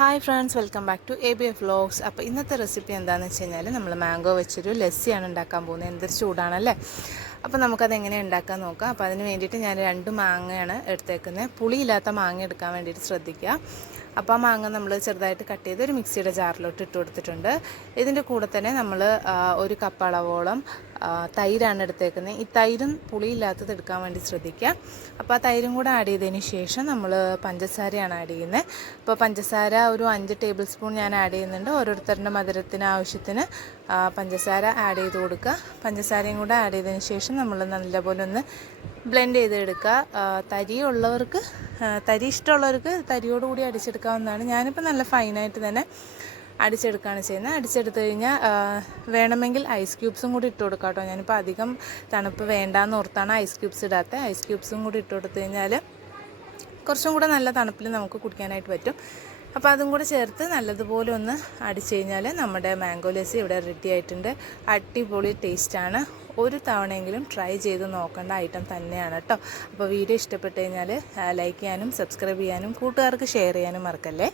Hi friends welcome back to A B F vlogs അപ്പോൾ ഇന്നത്തെ recipe എന്താണെന്ന് വെച്ച് കഴിഞ്ഞാൽ നമ്മൾ മാംഗോ വെച്ചൊരു ലസ്സിയാണ് ഉണ്ടാക്കാൻ പോകുന്നത്. എന്തൊരു ചൂടാണല്ലേ? അപ്പോൾ നമുക്കത് എങ്ങനെ ഉണ്ടാക്കാൻ നോക്കാം. അപ്പോൾ അതിന് വേണ്ടിയിട്ട് ഞാൻ രണ്ട് മാങ്ങയാണ് എടുത്തേക്കുന്നത്. പുളിയില്ലാത്ത മാങ്ങ എടുക്കാൻ വേണ്ടിയിട്ട് ശ്രദ്ധിക്കുക. അപ്പോൾ ആ മാങ്ങ നമ്മൾ ചെറുതായിട്ട് കട്ട് ചെയ്ത് ഒരു മിക്സിയുടെ ജാറിലോട്ട് ഇട്ട് കൊടുത്തിട്ടുണ്ട്. ഇതിന്റെ കൂടെ തന്നെ നമ്മൾ ഒരു കപ്പ് അളവോളം തൈരാണ് എടുത്തേക്കുന്നത്. ഈ തൈരും പുളിയില്ലാത്തത് എടുക്കാൻ വേണ്ടി ശ്രദ്ധിക്കുക. അപ്പോൾ ആ തൈരും കൂടെ ആഡ് ചെയ്തതിന് ശേഷം നമ്മൾ പഞ്ചസാരയാണ് ആഡ് ചെയ്യുന്നത്. അപ്പോൾ പഞ്ചസാര ഒരു അഞ്ച് ടേബിൾ സ്പൂൺ ഞാൻ ആഡ് ചെയ്യുന്നുണ്ട്. ഓരോരുത്തരുടെ മധുരത്തിന് ആവശ്യത്തിന് പഞ്ചസാര ആഡ് ചെയ്ത് കൊടുക്കുക. പഞ്ചസാരയും കൂടെ ആഡ് ചെയ്തതിന് ശേഷം നമ്മൾ നല്ലപോലെ ഒന്ന് ബ്ലെൻഡ് ചെയ്തെടുക്കുക. തരി ഉള്ളവർക്ക് തരി ഇഷ്ടമുള്ളവർക്ക് തരിയോടുകൂടി അടിച്ചെടുക്കാവുന്നതാണ്. ഞാനിപ്പോൾ നല്ല ഫൈനായിട്ട് തന്നെ അടിച്ചെടുക്കുകയാണ് ചെയ്യുന്നത്. അടിച്ചെടുത്ത് കഴിഞ്ഞാൽ വേണമെങ്കിൽ ഐസ് ക്യൂബ്സും കൂടി ഇട്ട് കൊടുക്കാം കേട്ടോ ഞാനിപ്പോൾ അധികം തണുപ്പ് വേണ്ടാന്ന് ഓർത്താണ് ഐസ് ക്യൂബ്സ് ഇടാത്തത് ഐസ് ക്യൂബ്സും കൂടി ഇട്ട് കൊടുത്തു കഴിഞ്ഞാൽ കുറച്ചും കൂടെ നല്ല തണുപ്പിൽ നമുക്ക് കുടിക്കാനായിട്ട് പറ്റും. അപ്പോൾ അതും കൂടെ ചേർത്ത് നല്ലതുപോലെ ഒന്ന് അടിച്ചു കഴിഞ്ഞാൽ നമ്മുടെ മാംഗോ ലസ്സി ഇവിടെ റെഡി ആയിട്ടുണ്ട്. അടിപൊളി ടേസ്റ്റാണ് ഒരു തവണയെങ്കിലും ട്രൈ ചെയ്ത് നോക്കേണ്ട ഐറ്റം തന്നെയാണ് കേട്ടോ അപ്പോൾ വീഡിയോ ഇഷ്ടപ്പെട്ട് കഴിഞ്ഞാൽ ലൈക്ക് ചെയ്യാനും സബ്സ്ക്രൈബ് ചെയ്യാനും കൂട്ടുകാർക്ക് ഷെയർ ചെയ്യാനും മറക്കല്ലേ?